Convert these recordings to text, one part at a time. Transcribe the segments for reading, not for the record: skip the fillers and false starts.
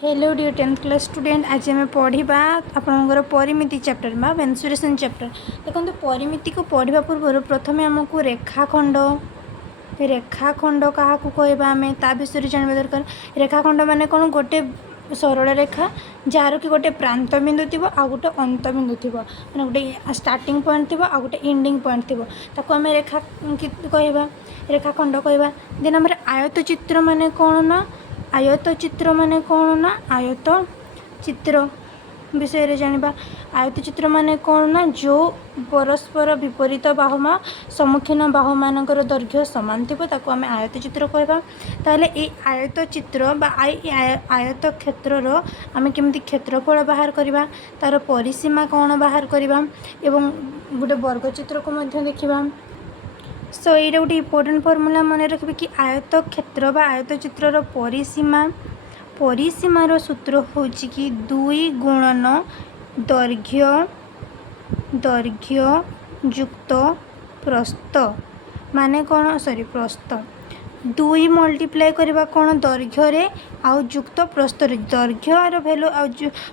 Hello dear 10th class student. आज आम पढ़ा आपंकर परिमिति चैप्टर बा मेंसुरेशन चैप्टर। देखो परिमिति को पढ़ा पूर्व प्रथम आमको रेखाखंड क्या कहवा आम ता विषय जानवा दरकार। रेखाखंड माने कौन गोटे सरल रेखा जार कि गोटे प्रांत बिंदु थी आ गोटे अंत बिंदु थी मैंने गोटे स्टार्टिंग पॉइंट थी आ गोटे एंडिंग पॉइंट थी ताको आम रेखा कहवा रेखाखंड कहवा। देन आम आयत चित्र माने कौन ना आयत चित्र माने कौन ना आयत चित्र विषय जानिबा। आयत चित्र माने कौन ना जो परस्पर विपरीत बाहुमा सम्मुखीन बाहु मानकर दैर्घ्य समान थी ताको आम आयत चित्र कहवा। ताहले ए आयत चित्र बा आयत क्षेत्रर आम केमती क्षेत्रफल बाहर करवा तार परिसीमा कौन बाहर करवा एवं गोटे वर्ग चित्र को मध्य देखिबा। सो ये गोटे इम्पोर्टेंट फर्मूला मन रखिए कि आयत क्षेत्र बा आयत चित्रर परिसीमार सूत्र हूँ कि 2 गुणन दैर्घ्य युक्त प्रस्थ माने कौन प्रस्थ 2 मल्टीप्लाई करवा कौन दैर्घ्य आउ युक्त प्रस्तर दैर्घ्यर भैल्यू आ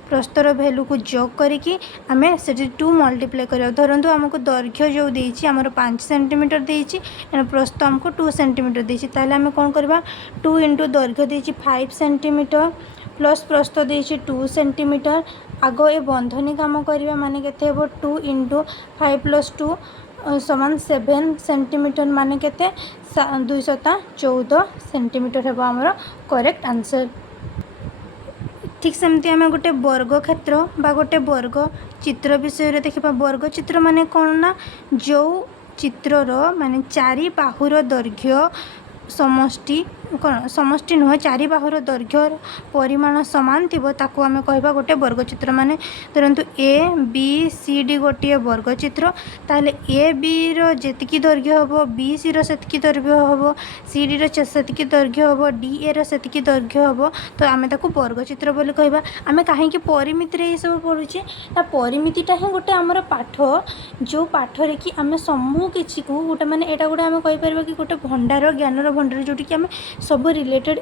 प्रस्तर भैल्यू को जोग करके आम से 2 मल्टीप्लाई करवा। धरतु आमको दैर्घ्य जो देती आमर 5 सेंटीमीटर देती प्रस्थ आमको 2 सेंटीमीटर देती आम कौन करवा 2 इंटू दैर्घ्य देती 5 सेंटीमीटर प्लस प्रस्थ देती 2 सेंटीमीटर आग ए बंधनी काम करवा माने केते 2 इंटू 5 प्लस 2 समान 7 सेंटीमीटर माने केते 214 सेंटीमीटर है आमर करेक्ट आंसर। ठीक सेमती आम गोटे वर्ग क्षेत्र बा गोटे वर्ग चित्र विषय देखा। वर्ग चित्र माने कौन ना जो चित्रर माने 4 बाहुर दैर्घ्य समष्टि कौन समष्टि नुह 4 बाहुर दैर्घ्य परिमाण सामान थी ताकू आम कहवा गोटे वर्ग चित्र। माने धरतु ए बी सी डी गोटे वर्ग चित्र ताहले ए बी रेतिकी दैर्घ्य हम बी सी रेतिकी दैर्घ्य हम सी डी रेतिकी दैर्घ्य हम डी ए रेतिकी दैर्घ्य हम तो आम ताकू वर्ग चित्र बोली कहवा। आम कहीं परिमिति ये सब पढ़ुचे ना परिमितिटा ही गोटे आमर पाठ जो पाठरे कि आम समूह किसी को गोटे माने एटा गोटे आम कहीपर कि गोटे भंडार ज्ञानर भंडार जोटी कि आम सब रिलेटेड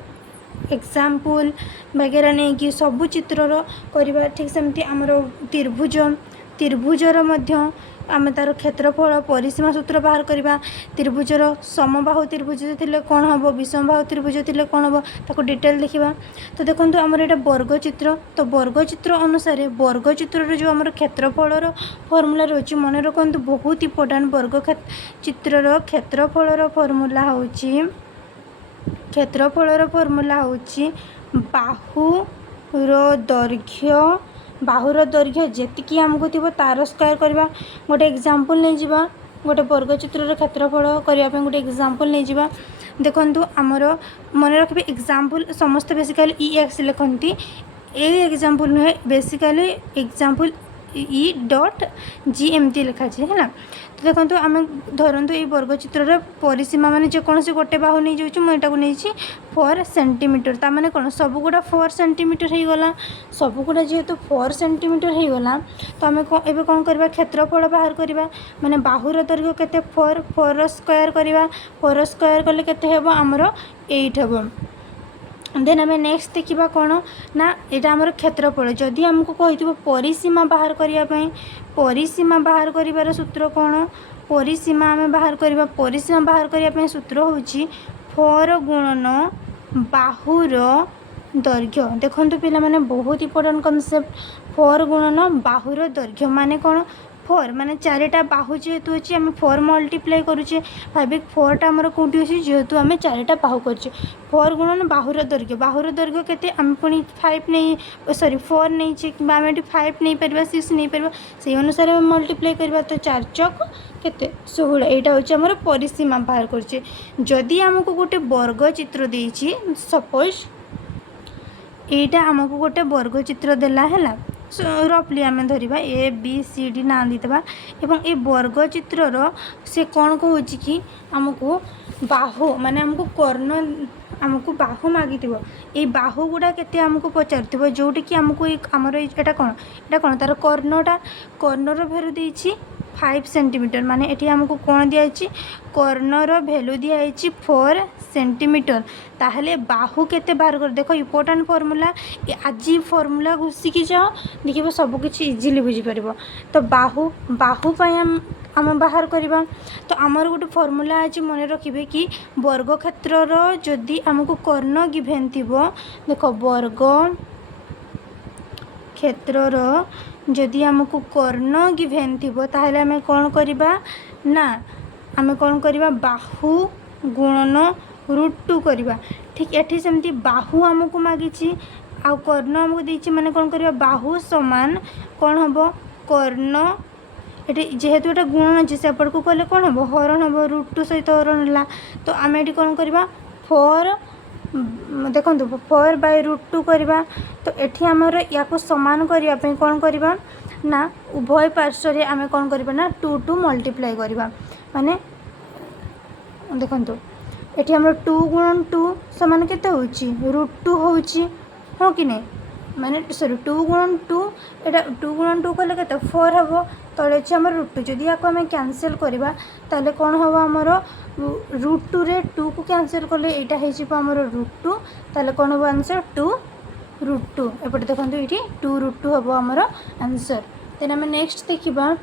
एग्जाम्पल वगैरह नहीं कि सबू चित्रर करवा। ठीक सेमती आमर त्रिभुजर मध्य आम तार क्षेत्रफल परिसीमा सूत्र बाहर करवा। त्रिभुजर समबाहु त्रिभुज थे कौन हम विषमबाहु त्रिभुज थे कौन हम ताको डिटेल देखा। तो देखो आमर यहाँ वर्ग चित्र तो वर्ग चित्र अनुसार वर्ग चित्र जो आम क्षेत्रफल फर्मूला रही मन रखु बहुत इंपोर्टेंट वर्ग चित्रर क्षेत्रफल फर्मूला हूँ क्षेत्रफल फर्मूला हूँ बाहुर दैर्घ्य जीक आमको थी तार स्क्वायर करवा। गोटे एग्जाम्पल नहीं जावा गोटे वर्ग चित्र क्षेत्रफल करने गोटे एग्जाम्पल नहीं जावा। देखु आमर मन रखिए एग्जाम्पल समस्त बेसिकली ई एक्स लिखती ए एग्जाम्पल नुहे basically example E dot G एमती लिखा है। तो देखो आम धरतु ये वर्ग चित्र परिसीमा माने जेकोसी गोटे बाहु नहीं जाऊँ मुझे नहीं 4 सेंटीमीटर ताने कौन सबुगुड़ा 4 सेंटीमीटर हो गला सबुगुड़ा जेहेतु 4 सेंटीमीटर हो गला तो आम एवं कौन करवा क्षेत्रफल बाहर करवा। माने बाहुर दैर्घ्य केते 4 स्क्वायर करवा 4 स्क्वायर कले केते हेबो आमर 8 हेबो। देन आम नेक्स्ट देखा कौन ना यहाँ आमर क्षेत्रफल जदि आमको कही परिसीमा बाहर करने परिसीमा बाहर कर सूत्र कौन परिसीमा आम बाहर करवा परिसीमा बाहर करने सूत्र हूँ 4 गुणन बाहुर दैर्घ्य। देखो पिला माने बहुत इंपोर्टेंट कनसेप्ट 4 गुणन बाहुर दैर्घ्य माने कौन 4 माने 4टा बाहु जेहेतु अच्छी आम 4 मल्टीप्लाई करुचे भाविक 4टा आमर कौटी अच्छी जेहेतु आम 4टा बाहु कर 4 गुणन बाहुर दैर्घ्य केते आम पुणी 5 नहीं सॉरी 4 नहीं कि आम 5 नहीं पार 6 नहीं पार से अनुसार आम मल्टीप्लाई करवा। तो 4 चौक केते 16 यहाँ हूँ आमर परिसीमा बाहर करचे। जदि आमको गोटे वर्ग चित्र देछि सपोज यहाँ आमको गोटे वर्ग चित्र देला है रफली आम धरवा ए बी सी डी ना देवा एवं ए वर्ग चित्रर से कौन कहूँ कि आमको बाहु माने आमको कर्ण आमको बाहु मागी ये बाहु गुड़ा केते आमको पचार जोटी कि आमको आमर यहाँ कौन तार कर्णर भेरू देछि 5 सेंटीमीटर माने एठी हमको कोण दियाची कर्णर वैल्यू दियाची 4 सेंटीमीटर ताहले बाहु केते बाहर कर देखो इंपोर्टेंट फार्मूला आज फार्मूला घुसिकी जाओ देखिबो सब किछि इजीली बुझी परबो तो बाहु बाहु पय हम बाहर करवा तो आमर गोटे फर्मूला आज मन रखिए कि वर्ग क्षेत्रर जदि आमको कर्ण गिभेन थिबो देखो वर्ग क्षेत्रर जदि आमको कर्ण गिभेन थिबो ताहले आमे कोन करबा ना आमे कोन करबा बाहु गुणन √2 करबा ठीक एठी सेमती बाहु आमको मागिछि आ कर्ण आमको देछि माने कोन करबा बाहु समान कोन हबो कर्ण ये जेहेतु ये गुणन अच्छे सेपट को कले कौन हम हरण हम √2 सहित हरण है तो आम ये कौन करवा 4 देखो 4/√2 करवा तो ये आमर या सामान करने कौन करवा ना उभय पार्श्व आम कौन करवा ना 2 मल्टीप्लाई करवा माने देखो ये आम 2 गुणन 2 सामान केते होची √2 होची हाँ कि नहीं माने सॉरी 2 गुणन 2 एटा 2 गुणन 2 कले केते 4 हबो तले अछि हमर √2 जदि याको हमें कैंसिल करबा ताले कोन हबो हमर √2 रे 2 को कैंसिल करले एटा हे जिवो हमर √2 ताले कोन हबो आंसर 2 √2 एपटे देखंतु एठी 2 √2 हबो हमर आंसर देन हमें नेक्स्ट देखिबा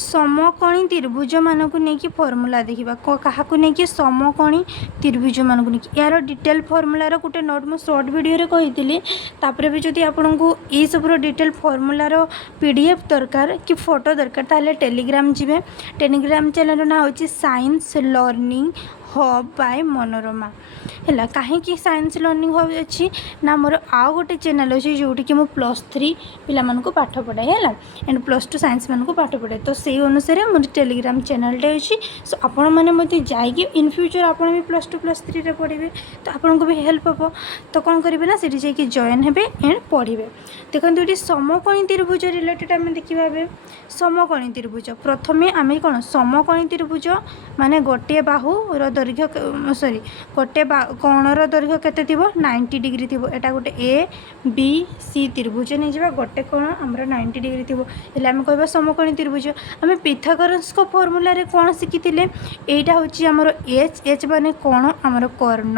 समकोणी त्रिभुज मानक नहीं फर्मूला देखा क्या नहीं समकोणी त्रिभुज मानक नहीं यार डिटेल फर्मूलार गोटे नोट मु शॉर्ट वीडियो कही तापर भी जब आपन को ये सब डिटेल फर्मूलार पीडीएफ दरकार कि फोटो दरकार ताहले टेलीग्राम जी टेलीग्राम चैनल ना होची science learning hub by Manorama है कहीं साइंस लर्निंग हब अच्छी ना मोर आउ गोटे चैनल अच्छी जोटी कि +3 पिला मानक पाठ पढ़ाए है एंड +2 साइंस मानक पाठ पढ़ाए तो से अनुसार मोर टेलीग्राम चैनलटे अच्छी सो आपण मैंने जाइए इन फ्यूचर आप भी +2 +3 रे पढ़े तो आपन को भी हेल्प हम तो कौन करेंगे ना सीठी जाकि जॉइन हे एंड पढ़े देखो ये समकोणी त्रिभुज रिलेटेड आम देखा समकोणी त्रिभुज प्रथमे आम कौन समकोणी त्रिभुज माने गोटे बाहुर दैर्घ्य सॉरी गोटे कोणर दैर्घ्य केते थिबो 90 डिग्री थिबो एटा गोटे ए बी सी त्रिभुज नहीं जावा गोटे कोण हमर 90 डिग्री थिबो हेले हम कहबा समकोणी त्रिभुज हम पिथागोरस को फार्मूला रे कोण सिकिथिले एटा होची हमर एच माने कोण हमर कर्ण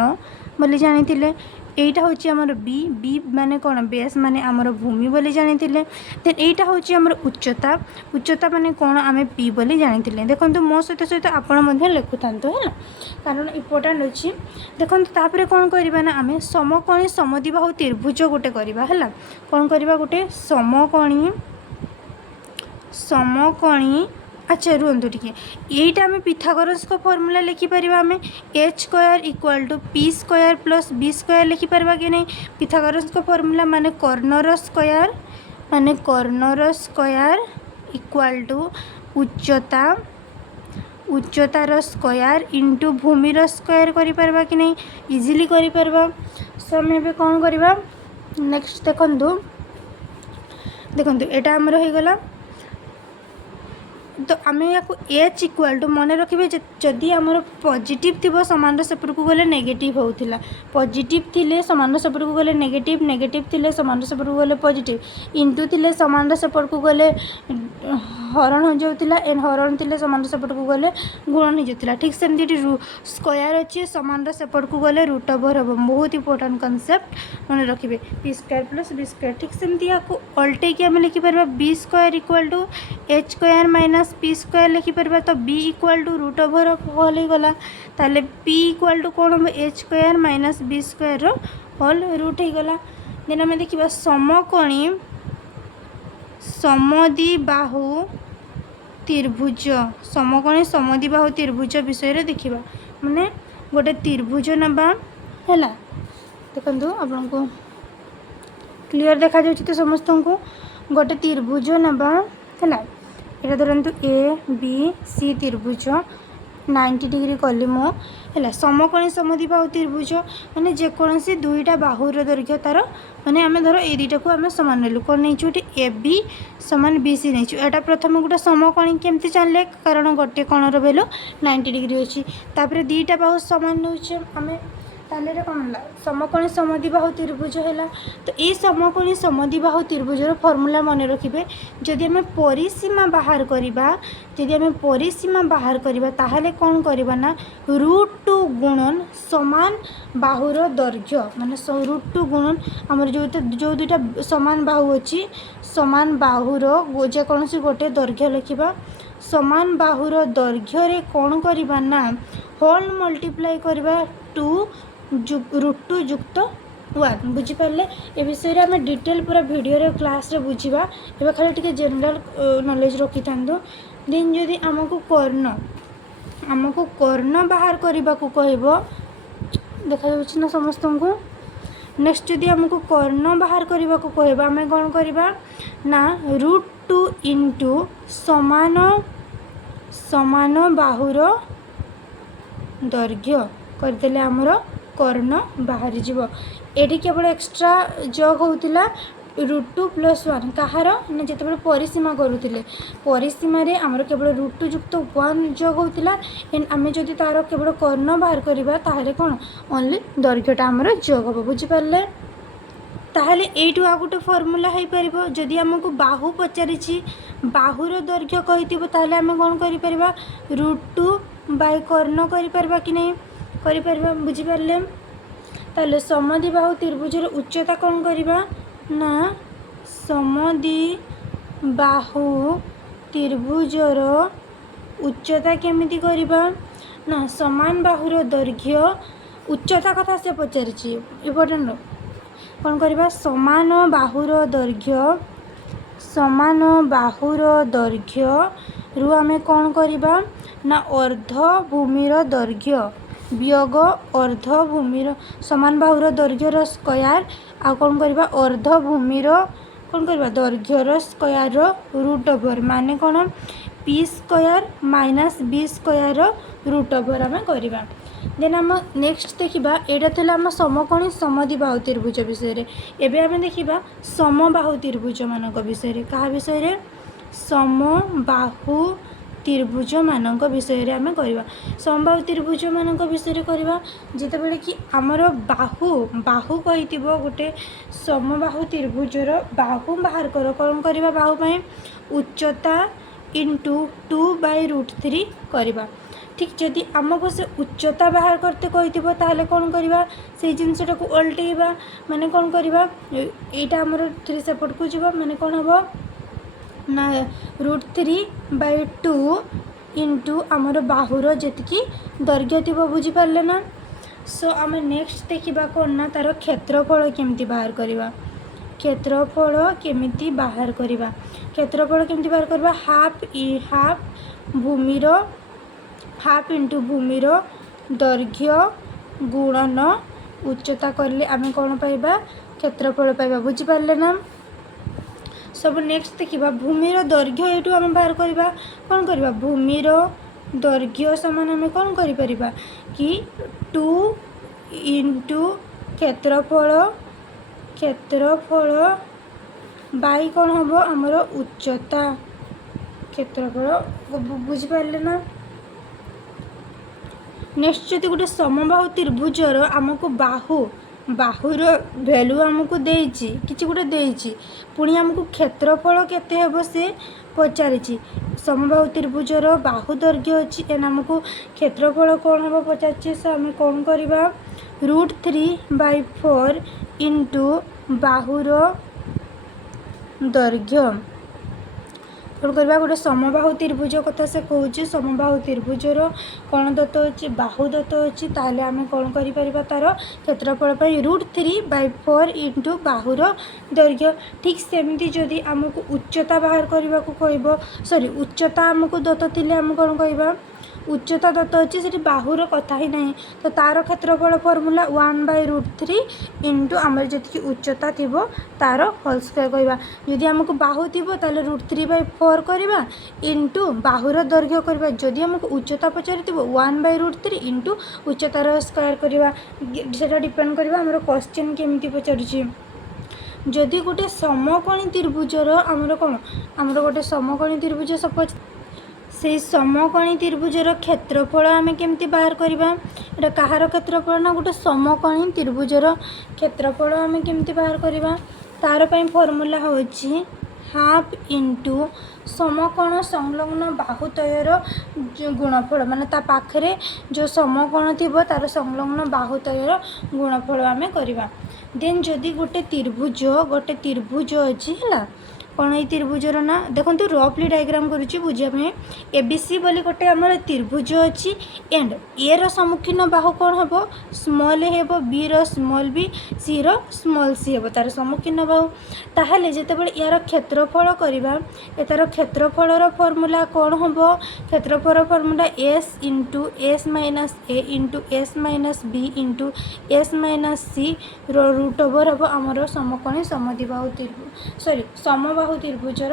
बोली जानिथिले एटा होची हमर बी बी माने कोण बेस माने हमर भूमि बोली जानिथिले देन एटा होची हमर उच्चता उच्चता माने कोण आमे पी बोली जानिथिले देखंतु मो सहित सहित आपण मध्ये लेखुतांतो हैला कारण इंपोर्टेंट अछि देखंतु तापरे कोण करबा ना आमे समकोणी समद्विबाहु त्रिभुज गोटे करबा हैला कोण करबा गोटे समकोणी अच्छा रुहतु टे यहीटा आम पिथागोरस को फॉर्मूला लिखिपर आम h² = p² + b² लिखिपर कि नहीं पिथागोरस को फॉर्मूला माने कर्णर स्क्वायर = उच्चता उच्चतार स्क्वायर इंटू भूमिर स्क्वायर करिपरबा कि नहीं इजीली करिपरबा सो हम कौन करवा नेक्स्ट देखंतु एटा हमर हो गला तो आम या एच इक्वाल टू मन रखिए जदि आमर पॉजिटिव थी समान सेपट को गले नेगेटिव होता पॉजिटिव थिले समान सेपट को गले नेगेटिव नेगेटिव थिले समान सेपट को गले पॉजिटिव इंटू थिले समान सेपट को गले हरण हो जाता एंड हरण थिले समान सेपट को गले गुणन हो जाता ठीक सेमती स्क्वायर अच्छे समान सेपट को गले √ओवर हम बहुत इंपोर्टेंट कॉन्सेप्ट मन रखिए p² + b² ठीक सेमती आपको अल्टे कि आम लिखिपर b² = h² - p² लिखिपर तो b = √ओवर होल गला ताले p = कौन हम h² - b² होल रूट हो गला देन आम देखा समकोणी समद्विबाहु त्रिभुज समकोणी समद्विबाहु त्रिभुज विषय देखा माने गोटे त्रिभुज नबा है देखो आपन को क्लियर देखा जाउछि तो समस्त को गोटे त्रिभुज नबा है ये धरतु ए बी सी त्रिभुज 90 डिग्री कली मो है समकोणी समद्विबाहु त्रिभुज माने जेकोसी दुईटा बाहुर दैर्घ्य तार माने आम धर ये दुईटा को आम सामान नेलु कौन नहीं ए बी समान बी सी नहीं एटा प्रथम गोटे समकोणी केमती जानले कारण गोटे कोणर वैल्यू 90 डिग्री अच्छी तापर दुईटा बाहु सामान नौ आम ताले कौन है समकोणी समद्विबाहु त्रिभुज है। तो ये समकोणी समद्विबाहु त्रिभुजर फर्मूला मन रखिए जदि आम परिसीमा बाहर करवा जदि आम परिसीमा बाहर करवा ताहले कौन करवा ना √2 गुणन समान बाहुर दैर्घ्य माने √2 गुणन आमर जो दुईटा समान बाहु अच्छी समान बाहुर जेकोसी गोटे दैर्घ्य लिखा समान बाहुर दैर्घ्य रे कौन करवा ना होल मल्टीप्लाई करवा 2 √2 युक्त 1 बुझीपारे। ए विषय आम डिटेल पूरा वीडियो क्लास रे बुझा ए खाली टी जनरल नॉलेज रखी था। देन जदि आमको कर्ण बाहर करने को कह देखा ना समस्त को नेक्स्ट जदि आमको कर्ण बाहर करने को कह आम कौन करवा ना √2 इंटू समान समान बाहुर दैर्घ्य करदेले आमर कर्ण बाहर जीव। एटी केवल एक्स्ट्रा जग होता √2 + 1 कहार ना जिते परिसीमा करुले परिसीम आमर केवल √2 युक्त 1 जग होता एंड आम जदि तार केवल कर्ण बाहर करवा ताहले कौन ओनली दैर्घ्यटा आमर जग हम बुझीपारे। ताहले एइटु आ गोटे फर्मूला हो पार जदि आमको बाहु पचारि बाहुर दैर्घ्य कही ताहले आम कौन करिपरिबा √2 बाय कर्ण करिपरिबा कि नहीं करिपरिबा बुझीपारे। ताहले समद्विबाहु त्रिभुजर उच्चता कौन करवा ना समद्विबाहु त्रिभुजर उच्चता केमिति करवा ना समान बाहुर दैर्घ्य उच्चता कथा से पचारि इम्पोर्टेंट कौन करवा समान बाहुर दैर्घ्य रु आमे कौन करवा ना अर्ध भूमिर दैर्घ्य वियोग अर्ध भूमिर समान बाहुर दैर्घ्यर स्क्वायर आ कौन करवा अर्ध भूमिर कौन करवा दैर्घ्यर स्क्वायर √ओवर माने कौन p² - b² √ओवर आम करवा। देन आम नेक्स्ट देखा यहाँ था आम समकोणी समद्विबाहु त्रिभुज विषय एवं आम देखा समबाहु त्रिभुज मान विषय क्या विषय समबाहु त्रिभुज मान विषय आम करवा। समबाहु त्रिभुज मान विषय करवा जिते बड़े कि आमर बाहु बाहु कही गोटे समबाहु त्रिभुजर बाहु बाहर कर कौन करवा बाहु पाई उच्चता इंटू 2/√3 करवा। ठीक जदि आमको से उच्चता बाहर करते कही ताहले कौन करवा से जिनसटा को उल्टेवा माने कौन करवा यहाँ आमर 3 सेपट को जीव माने कौन हम ना √3/2 इंटू आमर बाहुर जी दैर्घ्य थी बुझीपारे ना। सो आम नेक्स्ट देखा कौन ना तार क्षेत्रफल केमती बाहर करवा क्षेत्रफल केमिति बाहर करवा क्षेत्रफल केमिति बाहर करवा हाफ भूमिर हाफ इंटू भूमिर दैर्घ्य गुणन उच्चता करले आम कौन पाइबा क्षेत्रफल पाइबा बुझीपारे ना। सब नेक्स्ट देखा भूमिर दैर्घ्य ये आम बाहर करवा कौन करवा भूमिर दैर्घ्य समान आम कौन करिपरिबा कि 2 इंटू क्षेत्रफल बाई कौन हम आमर उच्चता क्षेत्रफल बुझीपारे ना। नेक्स्ट जदि गोटे समबाहु त्रिभुजर आमको बाहुर भैल्यू आमको देछि किछि गोटे देछि पुणी आमको क्षेत्रफल केते हेबो से पचारि समबाहु त्रिभुजर बाहु दैर्घ्य अच्छी एन आमको क्षेत्रफल कौन हम पचारि से आम कौन करवा √3/4 इंटू बाहुर दैर्घ्य कौन करवा गोटे समबाहु त्रिभुज कथा से कहूँ समबाहु त्रिभुजर कौन दत्त अच्छी बाहु दत्त अच्छी ताहले आम कौन करिपरिबा तार क्षेत्रफल √3/4 इंटू बाहुर दैर्घ्य। ठीक सेमती जदि आमको उच्चता बाहर करने को कह सॉरी उच्चता आमको दत्त थिले आम कौन कहवा उच्चता दत्त अच्छी से बाहुर कथा ही ना तो तार क्षेत्रफल फर्मूला 1/√3 इंटू आमर जी उच्चता थी तार होल स्क्वायर कहवा जदि आमको बाहु थी √3/4 करवा इंटू बाहुर दैर्घ्य करवा जदि आमको उच्चता पचारि 1/√3 इंटू उच्चतार स्क्वायर करवा से डिपेंड करवा आमर क्वेश्चन केमती पचारुची। जदि गोटे समकोणी त्रिभुजर आमर कौन आमर गोटे समकोणी त्रिभुज सपोज से समकोणी त्रिभुजर क्षेत्रफल आम केमती बाहर करवा एटा कहार क्षेत्रफल ना गोटे समकोणी त्रिभुजर क्षेत्रफल आम केमती बाहर करवा तार पई फॉर्मूला होची हाफ इंटू समकोण संलग्न बाहुतयर गुणफल माने ता पाखरे जो समकोण थिबो तार संलग्न बाहुतयर गुणफल आम करवा देन जदि गोटे त्रिभुज अच्छी है कौन ये त्रिभुजर ना देखो रफली डायग्राम करुच्ची बुझापी एबीसी बोली गोटे आम त्रिभुज अच्छी एंड ए रो सम्मुखीन बाहु कौन हम स्मॉल ए हे बी रो स्मॉल बी सी रो स्मॉल सी हे तार सम्मुखीन बाहु ताहले जितेबाला यार क्षेत्रफल करवा तार क्षेत्रफल फॉर्मूला कौन हम क्षेत्रफल formula S into S minus A into S minus B into S minus C रो रूट ओवर हम आमर समकोणी समद्विबाहु समबाहु त्रिभुजर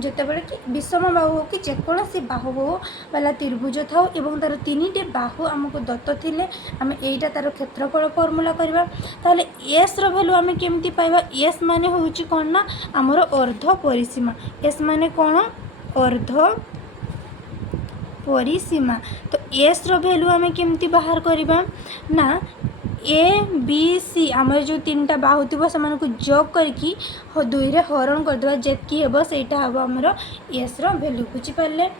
जितेबाला कि विषम बाहु हो कि जेकोसी बाहु हो वाला त्रिभुज था एवं तार तीन टे बाहु आमको दत्त थिले आम एटा तार क्षेत्रफल फॉर्मूला करवा ताहले एस रो वैल्यू आम केमती पाइबा एस माने होउची कोन ना आमर अर्ध परिसीमा एस माने कोन अर्ध परिसीमा तो एस रो वैल्यू आम केमती बाहर करवा ना ए बी सी आमर जो तीन टा बाहु थी से जोग करके दुई रे हरण करदे जेतकी हे सेटा हम आमर एस रो वैल्यू बुझीपारे